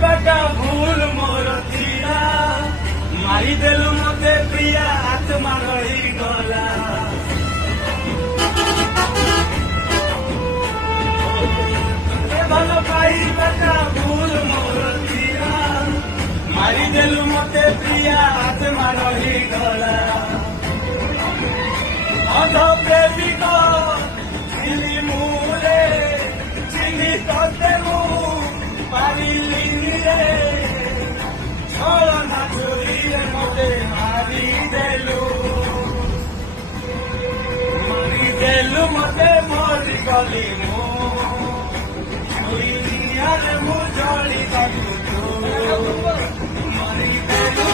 ପାଇବାଟା ଭୁଲ ମୋର ଥିଲା, ମାରିଦେଲୁ ମତେ ପ୍ରିୟା ଆତ୍ମା ରହିଗଲା। ଭଲ ପାଇବାଟା ଭୁଲ ମୋର ଥିଲା, ମାରିଦେଲୁ ମତେ ପ୍ରିୟା ଆତ୍ମା ରହିଗଲା। ଅଧ ପ୍ରେମିକ ଥିଲି ମୁରେ, ଚିନି ତତେ ମୁଁ ପାରିଲିନି ରେ, ଛଳନା ଚୋରିରେ ମତେ ମାରିଦେଲୁ ମତେ, ମରିଗଲି ମୁଁ ଛୁଇଁଆରେ ମୁଁ